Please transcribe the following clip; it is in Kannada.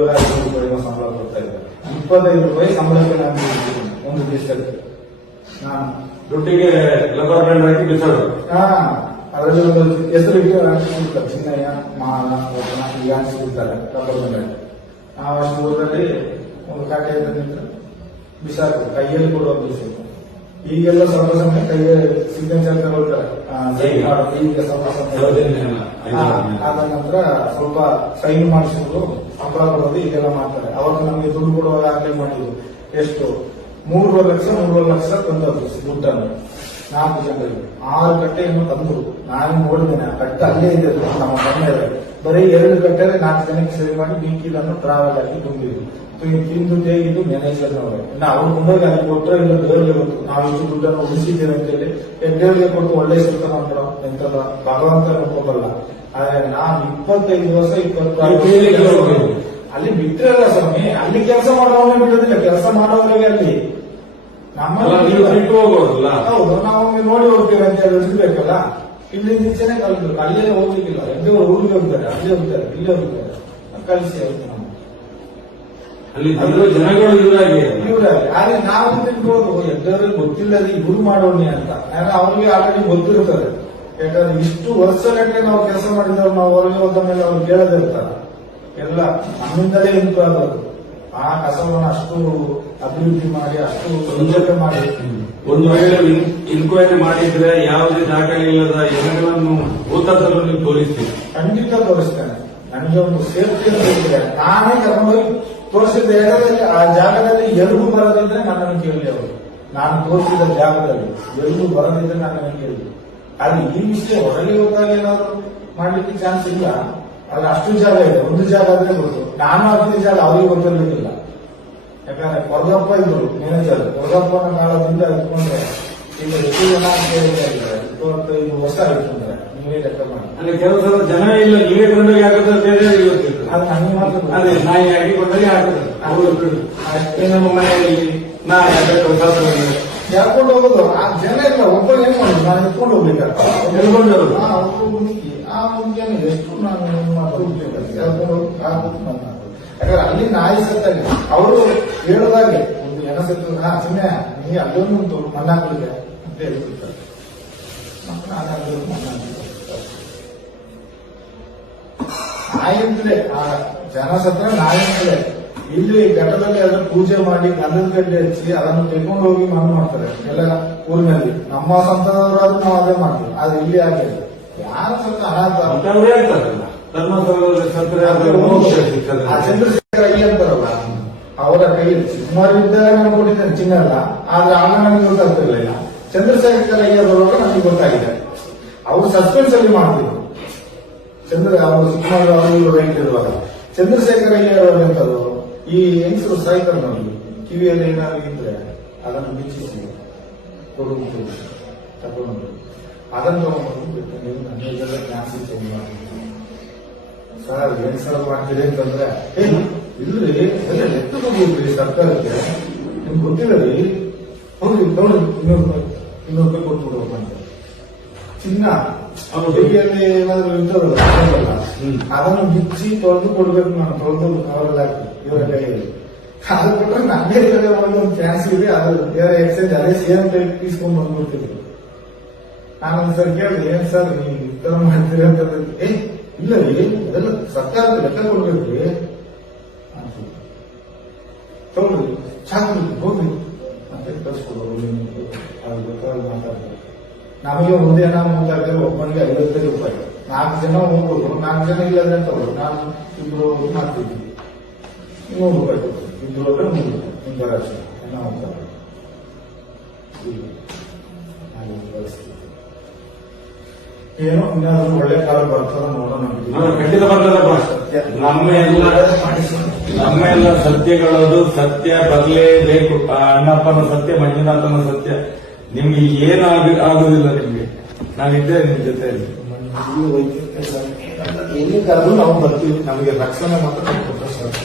ಇವಾಗ 500 ರೂಪಾಯಿ ಸಂಬಳ ಕೊಡ್ತಾ ಇದ್ದಾರೆ. 25 ರೂಪಾಯಿ ಸಂಬಳಕ್ಕೆ ನಾನು ಒಂದು ದಿವಸಕ್ಕೆ ನಾನು ದುಡ್ಡಿಗೆ ಲಬರ್ ಬ್ಯಾಂಡ್ ಹಾಕಿ ಬಿಸಾಡು. ಅದರಲ್ಲಿ ಒಂದು ಹೆಸರು ಸಿಗ್ತಾರೆ, ಚಿನ್ನಯ್ಯ ಮಾಲ ಈಗ ಸಿಗುತ್ತಾರೆ ರಬ್ಬರ್ ಬ್ಯಾಂಡ್. ನಾವು ಅಷ್ಟು ಊರಲ್ಲಿ ಒಂದು ಕಾಟೆ ನಿಂತು ಬಿಸಾಕು, ಕೈಯಲ್ಲಿ ಕೊಡುವ ಬಿಸಾಕು. ಈಗೆಲ್ಲ ಸ್ವಲ್ಪ ಸಮಯ ಕೈಗೆ ಸಿಗ್ನೇಚರ್ ತಗೊಳ್ತಾರೆ. ಈಗ ಸ್ವಲ್ಪ ಸಮಯ ಆದ ನಂತರ ಸ್ವಲ್ಪ ಸೈನ್ ಮಾಡಿಸಿದ್ರು ಸಂಬಳ ಕೊಡೋದು ಈಗೆಲ್ಲ ಮಾಡ್ತಾರೆ. ಅವಾಗ ನಮಗೆ ದುಡ್ಡು ಕೊಡುವಾಗ ಆಗ್ಲೇ ಮಾಡಿದ್ರು. ಎಷ್ಟು 3 ಲಕ್ಷ ತಂದದ್ದು ದುಡ್ಡನ್ನು 4 ಜನರಿಗೆ 6 ಕಟ್ಟೆಯನ್ನು ತಂದರು. ನಾನು ನೋಡಿದ್ದೇನೆ, ಆ ಕಟ್ಟೆ ಅಲ್ಲೇ ಇದೆ ನಮ್ಮ ಮನೆಯಲ್ಲಿ. ಬರೀ 2 ಕಟ್ಟೆಗೆ 4 ಜನಕ್ಕೆ ಸೇರಿ ಮಾಡಿ ಮಿಕ್ಕಿದನ್ನು ಟ್ರಾವೆಲ್ ಆಗಿ ತುಂಬಿದ್ರು. ತಿಂದು ತೇಗಿದ್ದು ಮ್ಯಾನೇಜರ್ನವರೇ. ಅವ್ರು ಮುಂದೋಗಿ ಅಲ್ಲಿ ಕೊಟ್ಟರೆ ಇಲ್ಲ ದೇವರಿಗೆ ಗೊತ್ತು ನಾವು ಇಷ್ಟು ದುಡ್ಡನ್ನು ಉಳಿಸಿದ್ದೇವೆ ಅಂತೇಳಿ. ದೇವರಿಗೆ ಕೊಟ್ಟು ಒಳ್ಳೆ ಸಿಗ್ತ ಮಾಡ್ತಾರೋ ಎಂತಲ್ಲ ಭಗವಂತ ನೋಡ್ಕೋಬಲ್ಲ. ಆದ್ರೆ ನಾನು 25 ವರ್ಷ 20 ಅಲ್ಲಿ ಬಿಟ್ಟಿರಲ್ಲ ಸ್ವಾಮಿ. ಅಲ್ಲಿ ಕೆಲಸ ಮಾಡೋವನ್ನೇ ಬಿಡೋದಿಲ್ಲ, ಕೆಲಸ ಮಾಡೋರಿಗೆ ಅಲ್ಲಿ ನಮ್ಮಲ್ಲಿ ಬಿಟ್ಟು ಹೋಗೋದಲ್ಲ. ಹೌದು, ನಾವು ನೋಡಿ ಹೋಗ್ತೇವೆ ಅಂತ ಹೇಳಿ ಇರ್ಬೇಕಲ್ಲ. ಇಲ್ಲಿ ಈಚೆನೆ ಕಲಿದ್ರು, ಅಲ್ಲೇ ಹೋಗ್ಲಿಕ್ಕಿಲ್ಲ. ಎದ್ದವರು ಊರಿಗೆ ಹೋಗ್ತಾರೆ, ಅಲ್ಲಿ ಹೋಗ್ತಾರೆ, ಇಲ್ಲಿ ಹೋಗ್ತಾರೆ, ಕಳಿಸಿ ಹೋಗ್ತಾರೆ. ಅಲ್ಲಿ ಜನಗಳು ಇವರಾಗಿ ಆದ್ರೆ ನಾವು ತಿಳ್ಬೋದು ಎದ್ದವ್ರಿಗೆ ಗೊತ್ತಿಲ್ಲದೆ ಇವ್ರು ಮಾಡೋಣ ಅಂತ. ಯಾಕಂದ್ರೆ ಅವ್ರಿಗೆ ಆಲ್ರೆಡಿ ಗೊತ್ತಿರ್ತದೆ. ಯಾಕಂದ್ರೆ ಇಷ್ಟು ವರ್ಷಗಟ್ಟಲೆ ನಾವು ಕೆಲಸ ಮಾಡಿದವ್ರು ನಾವು ಹೊರಗೆ ಹೋದ ಮೇಲೆ ಅವ್ರು ಕೇಳದೇ ಇರ್ತಾರೆ. ಎಲ್ಲ ನಮ್ಮಿಂದಲೇ ಇಂಪ್ರೂವ್ ಆಗೋದು. ಆ ಕಸವನ್ನು ಅಷ್ಟು ಅಭಿವೃದ್ಧಿ ಮಾಡಿ ಅಷ್ಟು ಸ್ವಚ್ಛತೆ ಮಾಡಿ ಒಂದು ವೇಳೆ ಇನ್ಕ್ವೈರಿ ಮಾಡಿದ್ರೆ ಯಾವುದೇ ದಾಖಲೆ ಇಲ್ಲದ ಜನಗಳನ್ನು ಭೂತತ್ವವನ್ನು ನೀವು ತೋರಿಸ್ತೀವಿ. ಖಂಡಿತ ತೋರಿಸ್ತೇನೆ. ನನಗೆ ಒಂದು ಸೇಫ್ಟಿ ಅಂತ ಇದ್ರೆ ನಾನೇ ಕರ್ಕೊಂಡೋಗಿ ತೋರಿಸಿದ ಜಾಗದಲ್ಲಿ, ಆ ಜಾಗದಲ್ಲಿ ಎಲ್ಗೂ ಬರದಿದ್ರೆ ನನ್ನನ್ನು ಕೇಳಿ ಅವರು. ನಾನು ತೋರಿಸಿದ ಜಾಗದಲ್ಲಿ ಎಲ್ಗೂ ಬರದಿದ್ರೆ ನನ್ನನ್ನು ಕೇಳಿ. ಆದ್ರೆ ಈ ವಿಷಯ ಹೊರಗೆ ಹೋದಾಗ ಏನಾದ್ರು ಮಾಡ್ಲಿಕ್ಕೆ ಚಾನ್ಸ್ ಇಲ್ಲ. ಆದ್ರೆ ಅಷ್ಟು ಜಾಗ ಇದೆ, ಒಂದು ಜಾಗ ಆದ್ರೆ ಗೊತ್ತು. ನಾನು ಹಾಕಿದ ಜಾಗ ಅವ್ರಿಗೆ ಗೊತ್ತಿರಲಿಕ್ಕಿಲ್ಲ. ಯಾಕಂದ್ರೆ ಕೊರಗಪ್ಪ ಇದ್ರು ಮ್ಯಾನೇಜರ್. ಕೊರಗಪ್ಪನ ಕಾಲದಿಂದ ಇಟ್ಕೊಂಡ್ರೆ ಈಗ ಎಷ್ಟು ಜನ ಅಂತ ಹೇಳಿದ್ದಾರೆ, 25 ವರ್ಷ ಇಟ್ಕೊಂಡ್ರೆ ನೀವೇ ಲೆಕ್ಕ ಮಾಡಿ. ಅಂದ್ರೆ ಕೆಲವು ಸಲ ಜನ ಇಲ್ಲ, ನೀವೇ ಕೊಂಡೋಗಿ ಹಾಕಿದ್ರೆ ಬೇರೆ ಗೊತ್ತಿತ್ತು. ಅದು ನನಗೆ ಮಾತ್ರ ಅದೇ ನಾಯಿ ಹಾಕಿ ಕೊಂಡೋಗಿ ಹಾಕಿದ್ರೆ ಅಷ್ಟೇ. ನಮ್ಮ ಮನೆಯಲ್ಲಿ ನಾಯಿ ಹೇಳ್ಕೊಂಡು ಹೋಗೋದು. ಆ ಜನ ಇಲ್ಲ, ಒಬ್ಬ ಏನ್ ಮಾಡುದು, ನಾನು ಎತ್ಕೊಂಡು ಹೋಗ್ಬೇಕಾಗ್ತದೆ. ಹೇಳ್ಕೊಂಡು ಹೋಗುದು. ಆ ಜನ ಎಷ್ಟು ನಾನು ಹೇಳ್ಕೊಂಡು ಯಾಕಂದ್ರೆ ಅಲ್ಲಿ ನಾಯಿ ಸತ್ತಾಗಿ ಅವರು ಹೇಳೋದಾಗೆ ಒಂದು ಜನ ಸತ್ತು ಸುಮ್ಮನೆ ನೀ ಅಲ್ಲೊಂದು ಉಂಟು ಮಣ್ಣಾಕಲಿದೆ ಅಂತ ಹೇಳ್ತಿರ್ತಾರೆ. ನಾಯಿ ಅಂತಲೇ ಆ ಜನ ಸತ್ರ ನಾಯಿ ಅಂತಲೇ. ಇಲ್ಲಿ ಘಟ್ಟದಲ್ಲಿ ಅದನ್ನು ಪೂಜೆ ಮಾಡಿ ಗಂಧದ ಗಡ್ಡೆ ಹಚ್ಚಿ ಅದನ್ನು ತೆಗೆದುಕೊಂಡು ಹೋಗಿ ಮಣ್ಣು ಮಾಡ್ತಾರೆ ಎಲ್ಲ ಊರಿನಲ್ಲಿ. ನಮ್ಮ ಸಂತದವರಾದ್ರೂ ನಾವು ಅದೇ ಮಾಡ್ತೀವಿ. ಆದ್ರೆ ಇಲ್ಲಿ ಹಾಗೆ ಯಾರು ಸತ್ತ ಚಂದ್ರಶೇಖರ ಅಯ್ಯ ಅಂತಾರಲ್ಲ, ಅವರ ಕೈಯಲ್ಲಿ ಸುಮಾರು ಇದ್ದಾಗ ನಾನು ಕೊಟ್ಟಿದ್ದೇನೆ ಚಿನ್ನ ಅಲ್ಲ. ಆದ್ರೆ ಆಗ ನನಗೆ ಗೊತ್ತಾಗ್ತಿರ್ಲಿಲ್ಲ. ಚಂದ್ರಶೇಖರ ಅಯ್ಯ ಬರುವಾಗ ನನಗೆ ಗೊತ್ತಾಗಿದೆ. ಅವರು ಸಸ್ಪೆನ್ಸ್ ಅಲ್ಲಿ ಮಾಡ್ತಿದ್ರು. ಅವರು ಸುಮಾರು ಅವರು ರೈಟ್ ಇರುವಾಗ ಚಂದ್ರಶೇಖರ ಅಯ್ಯ ಅಂತದ್ದು ಈ ಹೆಂಗಸರು ಸಾಯ್ತಾರೆ ನೋಡಿ, ಕಿವಿಯಲ್ಲಿ ಏನಾದ್ರು ಇದ್ರೆ ಅದನ್ನು ಬಿಚ್ಚಿಸಿ ಕೊಡುವುದು ತಗೊಂಡು ಅದನ್ನು ತಗೊಂಡು ಬಿಟ್ಟು ನೀವು ನನ್ನೆಲ್ಲ ಕ್ಲಾಸ್ ಚೇಂಜ್ ಮಾಡ್ತೀವಿ ಸರ್. ಏನ್ ಸರ್ ಮಾಡ್ತೀರಿ ಅಂತಂದ್ರೆ ಇಲ್ರಿ ಎಲ್ಲ ಲೆಕ್ಕ ಹೋಗ್ರಿ ಸರ್ಕಾರಕ್ಕೆ, ನಿಮ್ಗೆ ಗೊತ್ತಿಲ್ಲ ರೀ, ಹೋಗ್ರಿ ತಗೊಳ್ಳಿ 200 ರೂಪಾಯಿ ಕೊಟ್ಬಿಡುವ ಅಂತ. ಚಿನ್ನ ಕಿವಿಯಲ್ಲಿ ಏನಾದ್ರು ಇರ್ತದಲ್ಲ ಅದನ್ನು ಬಿಚ್ಚಿ ತೊಳೆದು ಕೊಡ್ಬೇಕು. ನಾನು ತೊಳೆದು ಅವರೆಲ್ಲ ಹಾಕಿ ಇವರ ಕೈಯಲ್ಲಿ ಅದು ಕೊಟ್ಟರೆ ನನ್ನೇ ಕಡೆ ಒಂದು ಚಾನ್ಸ್ ಇದೆ. ಅದು ಬೇರೆ ಎಕ್ಸ್ಚೇಂಜ್ ಅದೇ ಸೇಮ್ ಟೈಪ್ ಇಸ್ಕೊಂಡ್ ಬಂದ್ಬಿಡ್ತಿದ್ರು. ನಾನೊಂದು ಸರ್ ಕೇಳಿದೆ, ಏನ್ ಸರ್ ನೀವು ಈ ತರ ಮಾಡ್ತೀರಿ ಅಂತ. ಇಲ್ಲ ರೀ ಅದೆಲ್ಲ ಸರ್ಕಾರಕ್ಕೆ ಲೆಕ್ಕ ಕೊಡ್ಬೇಕ್ರಿ ಅಂತ. ತಗೊಳ್ರಿ ಚಾಕ್ರಿ ಹೋಗ್ರಿ ಅಂತ ಕಳ್ಸ್ಕೊಡೋರು. ಅದು ಗೊತ್ತಾಗ ಮಾತಾಡ್ತಾರೆ. ನಮಗೆ ಒಂದೇ ನಾವು ಮಾತಾಡ್ತೇವೆ, ಒಬ್ಬನಿಗೆ 55 ರೂಪಾಯಿ. 4 ಜನ ಹೋಗ್ಬೋದು, 4 ಜನ ಇಲ್ಲದ್ರೆ ತಗೊಳ್ಳಿ. ನಾನು ಇಬ್ರು ಮಾಡ್ತಿದ್ವಿ, 100 ರೂಪಾಯಿ ಕೊಡ್ತೀವಿ. ಇಬ್ರು ಹೋದ್ರೆ 100 ರೂಪಾಯಿ ಇಂಟರಾಕ್ಷನ್ ಎಲ್ಲ ಹೋಗ್ತಾರೆ. ಏನೋ ಇನ್ನಾದ್ರೂ ಒಳ್ಳೆ ಕಾಲ ಬರ್ತದ ನೋಡೋಣ. ಖಂಡಿತ ಬರ್ತದಪ್ಪ. ನಮ್ಮ ಎಲ್ಲ ಸತ್ಯಗಳದು ಸತ್ಯ ಬರಲೇಬೇಕು. ಅಣ್ಣಪ್ಪನ ಸತ್ಯ, ಮಂಜುನಾಥನ ಸತ್ಯ. ನಿಮ್ಗೆ ಏನು ಆಗುದಿಲ್ಲ. ನಿಮ್ಗೆ ನಾವಿದ್ದೇವೆ ನಿಮ್ ಜೊತೆ. ಎಲ್ಲಿ ಕರೆದು ನಾವು ಬರ್ತೀವಿ. ನಮಗೆ ರಕ್ಷಣೆ ಮಾತ್ರ ಕೊಟ್ಟರೆ ಸರ್.